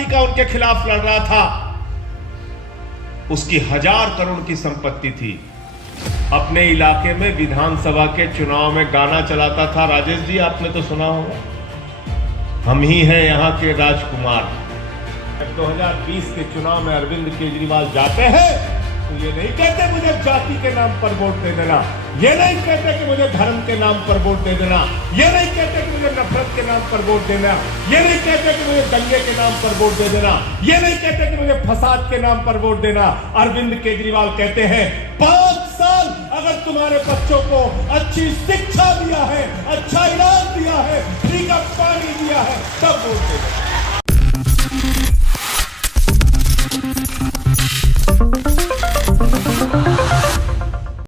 Party का उनके खिलाफ लड़ रहा था, उसकी 1000 करोड़ की संपत्ति थी। अपने इलाके में विधानसभा के चुनाव में गाना चलाता था, राजेश जी आपने तो सुना होगा, हम ही हैं यहाँ के राजकुमार। 2020 के चुनाव में अरविंद केजरीवाल जाते हैं तो ये नहीं कहते मुझे जाति के नाम पर वोट दे देना, ये नहीं कहते कि मुझे धर्म के नाम पर वोट दे देना, ये नहीं कहते कि मुझे नफरत के नाम पर वोट देना, ये नहीं कहते कि मुझे दंगे के नाम पर वोट दे देना, ये नहीं कहते कि मुझे फसाद के नाम पर वोट देना। अरविंद केजरीवाल कहते हैं 5 साल अगर तुम्हारे बच्चों को अच्छी शिक्षा दिया है, अच्छा इलाज दिया है, फ्री का पानी दिया है, तब वोट देना।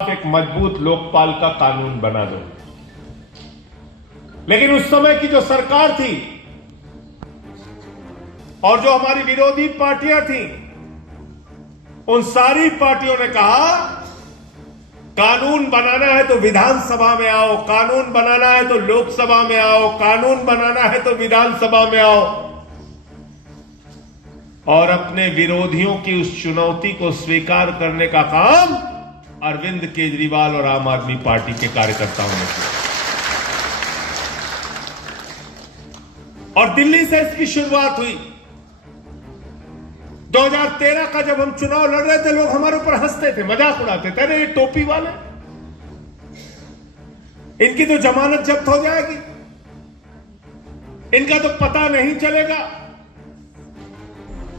एक मजबूत लोकपाल का कानून बना दो, लेकिन उस समय की जो सरकार थी और जो हमारी विरोधी पार्टियां थी, उन सारी पार्टियों ने कहा कानून बनाना है तो विधानसभा में आओ, कानून बनाना है तो लोकसभा में आओ, कानून बनाना है तो विधानसभा में आओ। और अपने विरोधियों की उस चुनौती को स्वीकार करने का काम अरविंद केजरीवाल और आम आदमी पार्टी के कार्यकर्ताओं ने किया। और दिल्ली से इसकी शुरुआत हुई। 2013 का जब हम चुनाव लड़ रहे थे, लोग हमारे ऊपर हंसते थे, मजाक उड़ाते थे, अरे ये टोपी वाले, इनकी तो जमानत जब्त हो जाएगी, इनका तो पता नहीं चलेगा,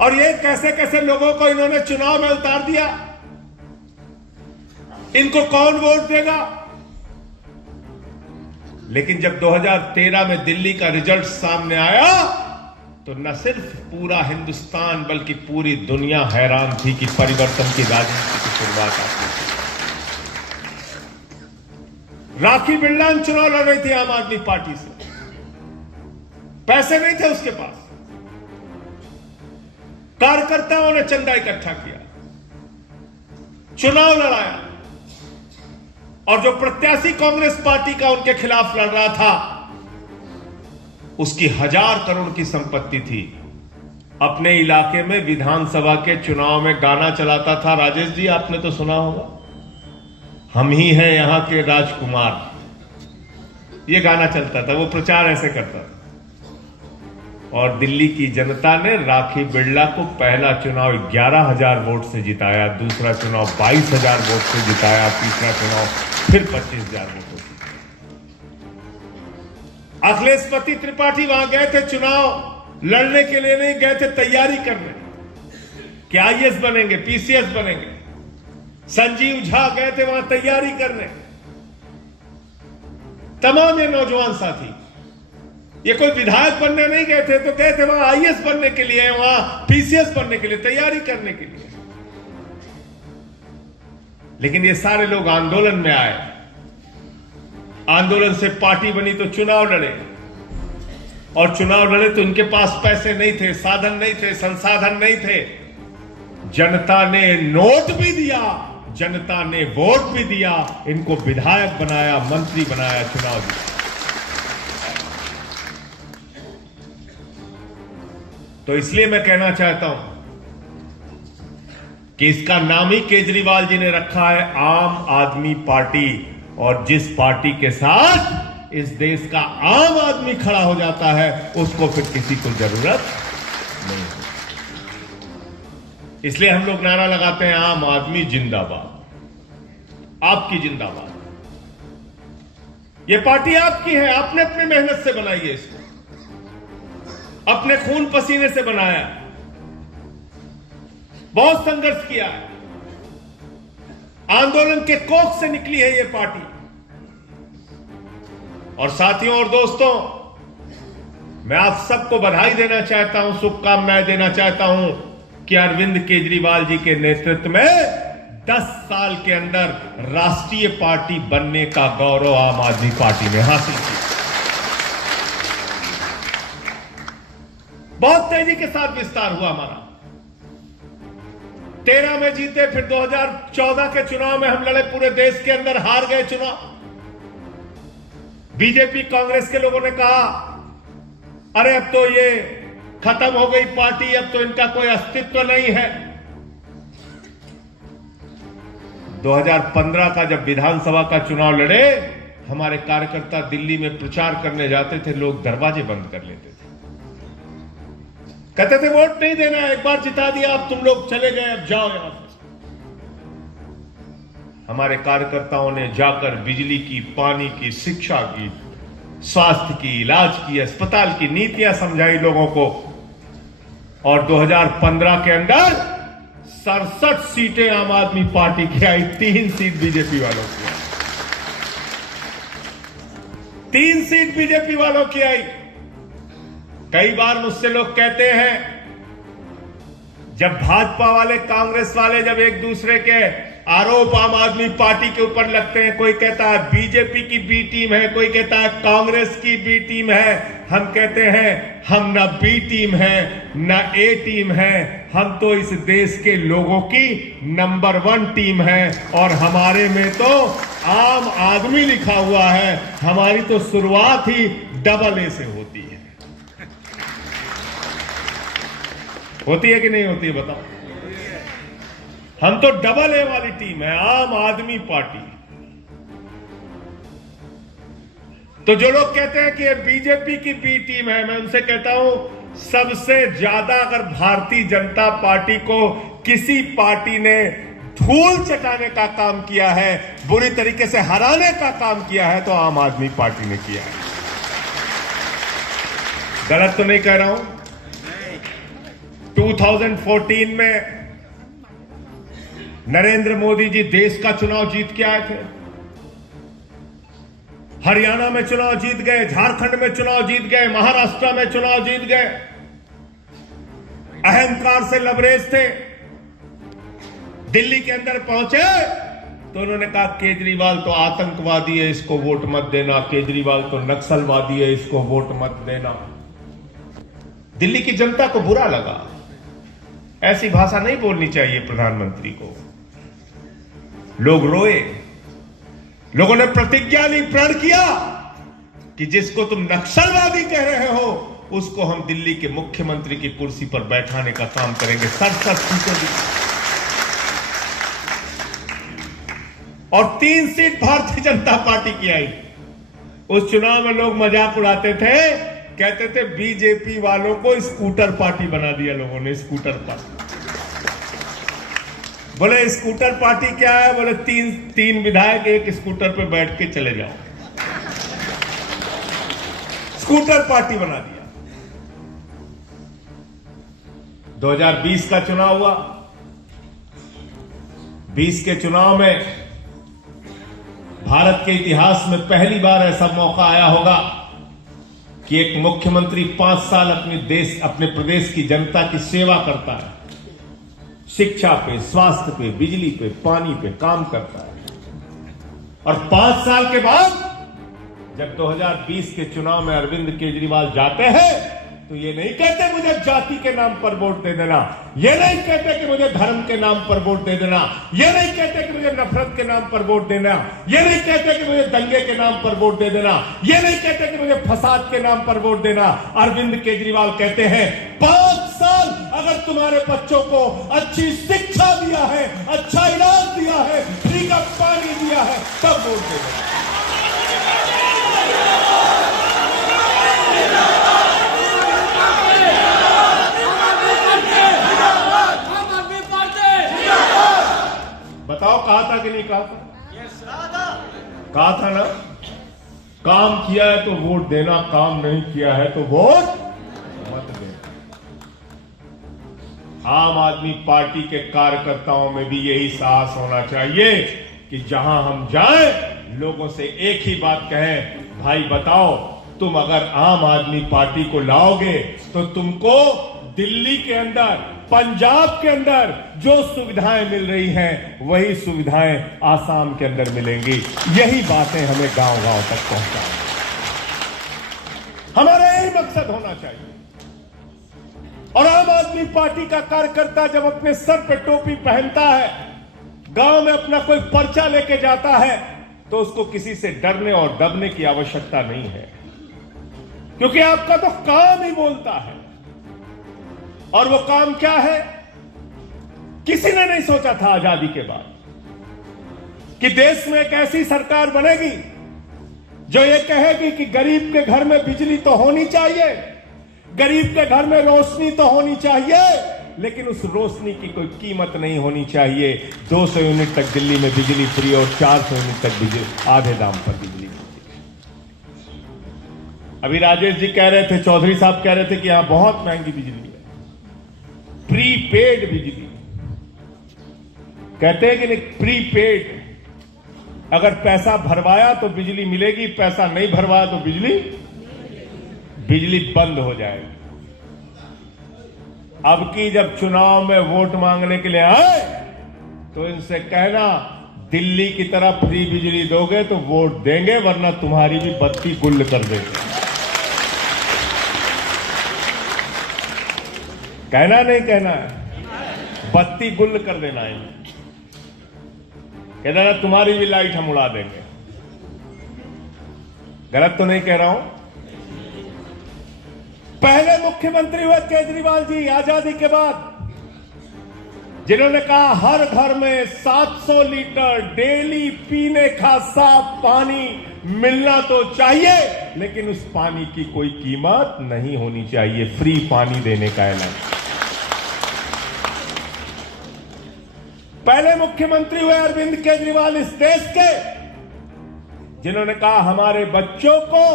और ये कैसे कैसे लोगों को इन्होंने चुनाव में उतार दिया, इनको कौन वोट देगा। लेकिन जब 2013 में दिल्ली का रिजल्ट सामने आया तो न सिर्फ पूरा हिंदुस्तान बल्कि पूरी दुनिया हैरान थी कि परिवर्तन की राजनीति की शुरुआत आती थी। राखी बिरलान चुनाव लड़ रही थी आम आदमी पार्टी से, पैसे नहीं थे उसके पास, कार्यकर्ताओं ने चंदा इकट्ठा किया, चुनाव लड़ाया, और जो प्रत्याशी कांग्रेस पार्टी का उनके खिलाफ लड़ रहा था, उसकी 1000 करोड़ की संपत्ति थी। अपने इलाके में विधानसभा के चुनाव में गाना चलाता था, राजेश जी आपने तो सुना होगा, हम ही हैं यहां के राजकुमार, ये गाना चलता था, वो प्रचार ऐसे करता था। और दिल्ली की जनता ने राखी बिरला को पहला चुनाव 11,000 वोट से जिताया, दूसरा चुनाव 22,000 वोट से जिताया, तीसरा चुनाव फिर 25,000 वोटों से। अखिलेश त्रिपाठी वहां गए थे चुनाव लड़ने के लिए, नहीं गए थे तैयारी करने कि आईएएस बनेंगे, पीसीएस बनेंगे। संजीव झा गए थे वहां तैयारी करने। तमाम ये नौजवान साथी, ये कोई विधायक बनने नहीं गए थे, तो गए थे वहां आईएएस बनने के लिए, वहां पीसीएस बनने के लिए, तैयारी करने के लिए। लेकिन ये सारे लोग आंदोलन में आए, आंदोलन से पार्टी बनी तो चुनाव लड़े, और चुनाव लड़े तो इनके पास पैसे नहीं थे, साधन नहीं थे, संसाधन नहीं थे। जनता ने नोट भी दिया, जनता ने वोट भी दिया, इनको विधायक बनाया, मंत्री बनाया, चुनाव दिया। तो इसलिए मैं कहना चाहता हूं कि इसका नाम ही केजरीवाल जी ने रखा है आम आदमी पार्टी, और जिस पार्टी के साथ इस देश का आम आदमी खड़ा हो जाता है उसको फिर किसी को जरूरत नहीं होती। इसलिए हम लोग नारा लगाते हैं आम आदमी जिंदाबाद, आपकी जिंदाबाद। यह पार्टी आपकी है, आपने अपनी मेहनत से बनाई है, इसको अपने खून पसीने से बनाया, बहुत संघर्ष किया है, आंदोलन के कोख से निकली है ये पार्टी। और साथियों और दोस्तों, मैं आप सबको बधाई देना चाहता हूं, शुभकामनाएं देना चाहता हूं कि अरविंद केजरीवाल जी के नेतृत्व में 10 साल के अंदर राष्ट्रीय पार्टी बनने का गौरव आम आदमी पार्टी ने हासिल किया। बहुत तेजी के साथ विस्तार हुआ हमारा। 13 में जीते, फिर 2014 के चुनाव में हम लड़े, पूरे देश के अंदर हार गए चुनाव। बीजेपी कांग्रेस के लोगों ने कहा अरे अब तो ये खत्म हो गई पार्टी, अब तो इनका कोई अस्तित्व नहीं है। 2015 का जब विधानसभा का चुनाव लड़े, हमारे कार्यकर्ता दिल्ली में प्रचार करने जाते थे, लोग दरवाजे बंद कर लेते थे, कहते थे वोट नहीं देना, एक बार जिता दिया, अब तुम लोग चले गए, अब जाओ यहां से। हमारे कार्यकर्ताओं ने जाकर बिजली की, पानी की, शिक्षा की, स्वास्थ्य की, इलाज की, अस्पताल की नीतियां समझाई लोगों को, और 2015 के अंदर 67 सीटें आम आदमी पार्टी की आई, 3 सीट बीजेपी वालों की आई, 3 सीट बीजेपी वालों की आई। कई बार मुझसे लोग कहते हैं, जब भाजपा वाले, कांग्रेस वाले जब एक दूसरे के आरोप आम आदमी पार्टी के ऊपर लगते हैं, कोई कहता है बीजेपी की बी टीम है, कोई कहता है कांग्रेस की बी टीम है, हम कहते हैं हम ना बी टीम है ना ए टीम है, हम तो इस देश के लोगों की नंबर 1 टीम है, और हमारे में तो आम आदमी लिखा हुआ है। हमारी तो शुरुआत ही डबल ए से होती है। होती है कि नहीं होती है बताओ? हम तो डबल ए वाली टीम है, आम आदमी पार्टी। तो जो लोग कहते हैं कि ये बीजेपी की बी टीम है, मैं उनसे कहता हूं, सबसे ज्यादा अगर भारतीय जनता पार्टी को किसी पार्टी ने धूल चटाने का काम किया है, बुरी तरीके से हराने का काम किया है, तो आम आदमी पार्टी ने किया है। गलत तो नहीं कह रहा हूं? 2014 में नरेंद्र मोदी जी देश का चुनाव जीत के आए थे, हरियाणा में चुनाव जीत गए, झारखंड में चुनाव जीत गए, महाराष्ट्र में चुनाव जीत गए, अहंकार से लबरेज थे। दिल्ली के अंदर पहुंचे तो उन्होंने कहा केजरीवाल तो आतंकवादी है, इसको वोट मत देना, केजरीवाल तो नक्सलवादी है, इसको वोट मत देना। दिल्ली की जनता को बुरा लगा। ऐसी भाषा नहीं बोलनी चाहिए प्रधानमंत्री को। लोग रोए, लोगों ने प्रतिज्ञा ली, प्रण किया कि जिसको तुम नक्सलवादी कह रहे हो, उसको हम दिल्ली के मुख्यमंत्री की कुर्सी पर बैठाने का काम करेंगे। 67 सीटें दी और 3 सीट भारतीय जनता पार्टी की आई। उस चुनाव में लोग मजाक उड़ाते थे, कहते थे बीजेपी वालों को स्कूटर पार्टी बना दिया लोगों ने, स्कूटर पार्टी। बोले स्कूटर पार्टी क्या है? बोले तीन विधायक एक स्कूटर पे बैठ के चले जाओ, स्कूटर पार्टी बना दिया। 2020 का चुनाव हुआ। 20 के चुनाव में भारत के इतिहास में पहली बार ऐसा मौका आया होगा कि एक मुख्यमंत्री 5 साल अपने प्रदेश की जनता की सेवा करता है, शिक्षा पे, स्वास्थ्य पे, बिजली पे, पानी पे काम करता है। और 5 साल के बाद जब 2020 के चुनाव में अरविंद केजरीवाल जाते हैं तो ये नहीं कहते मुझे जाति के नाम पर वोट दे देना, ये नहीं कहते कि मुझे धर्म के नाम पर वोट दे देना, ये नहीं कहते कि मुझे नफरत के नाम पर वोट देना, ये नहीं कहते कि मुझे दंगे के नाम पर वोट दे देना, ये नहीं कहते कि मुझे फसाद के नाम पर वोट देना। अरविंद केजरीवाल कहते हैं 5 साल अगर तुम्हारे बच्चों को अच्छी शिक्षा दिया है, अच्छा इलाज दिया है, फ्री का पानी दिया है, तब वोट दे देना। बताओ कहा था कि नहीं कहा था? कहा था ना, काम किया है तो वोट देना, काम नहीं किया है तो वोट मत देना। आम आदमी पार्टी के कार्यकर्ताओं में भी यही साहस होना चाहिए कि जहां हम जाएं लोगों से एक ही बात कहें, भाई बताओ तुम अगर आम आदमी पार्टी को लाओगे तो तुमको दिल्ली के अंदर, पंजाब के अंदर जो सुविधाएं मिल रही हैं वही सुविधाएं आसाम के अंदर मिलेंगी। यही बातें हमें गांव-गांव तक पहुंचानी, हमारा यही मकसद होना चाहिए। और आम आदमी पार्टी का कार्यकर्ता जब अपने सर पे टोपी पहनता है, गांव में अपना कोई पर्चा लेके जाता है, तो उसको किसी से डरने और दबने की आवश्यकता नहीं है, क्योंकि आपका तो काम ही बोलता है। और वो काम क्या है? किसी ने नहीं सोचा था आजादी के बाद कि देश में एक ऐसी सरकार बनेगी जो ये कहेगी कि गरीब के घर में बिजली तो होनी चाहिए, गरीब के घर में रोशनी तो होनी चाहिए, लेकिन उस रोशनी की कोई कीमत नहीं होनी चाहिए। 200 यूनिट तक दिल्ली में बिजली फ्री और 400 यूनिट तक बिजली आधे दाम पर बिजली फ्री। अभी राजेश जी कह रहे थे, चौधरी साहब कह रहे थे कि यहां बहुत महंगी बिजली है, प्रीपेड बिजली कहते हैं कि नहीं, प्रीपेड। अगर पैसा भरवाया तो बिजली मिलेगी, पैसा नहीं भरवाया तो बिजली बंद हो जाएगी। अब की जब चुनाव में वोट मांगने के लिए आए तो इनसे कहना दिल्ली की तरह फ्री बिजली दोगे तो वोट देंगे, वरना तुम्हारी भी बत्ती गुल कर देंगे। कहना नहीं कहना है, बत्ती गुल कर देना है। कहना तुम्हारी भी लाइट हम उड़ा देंगे। गलत तो नहीं कह रहा हूं? पहले मुख्यमंत्री हुए केजरीवाल जी आजादी के बाद, जिन्होंने कहा हर घर में 700 लीटर डेली पीने का साफ पानी मिलना तो चाहिए, लेकिन उस पानी की कोई कीमत नहीं होनी चाहिए। फ्री पानी देने का ऐलान। पहले मुख्यमंत्री हुए अरविंद केजरीवाल इस देश के, जिन्होंने कहा हमारे बच्चों को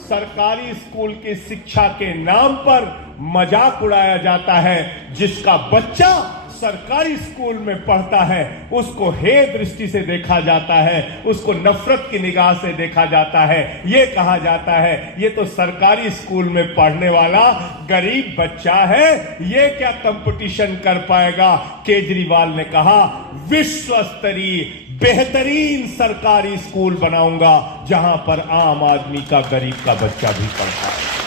सरकारी स्कूल की शिक्षा के नाम पर मजाक उड़ाया जाता है। जिसका बच्चा सरकारी स्कूल में पढ़ता है उसको हे दृष्टि से देखा जाता है, उसको नफरत की निगाह से देखा जाता है। ये कहा जाता है ये तो सरकारी स्कूल में पढ़ने वाला गरीब बच्चा है, ये क्या कंपटीशन कर पाएगा। केजरीवाल ने कहा विश्व स्तरीय बेहतरीन सरकारी स्कूल बनाऊंगा जहां पर आम आदमी का, गरीब का बच्चा भी पढ़ता है।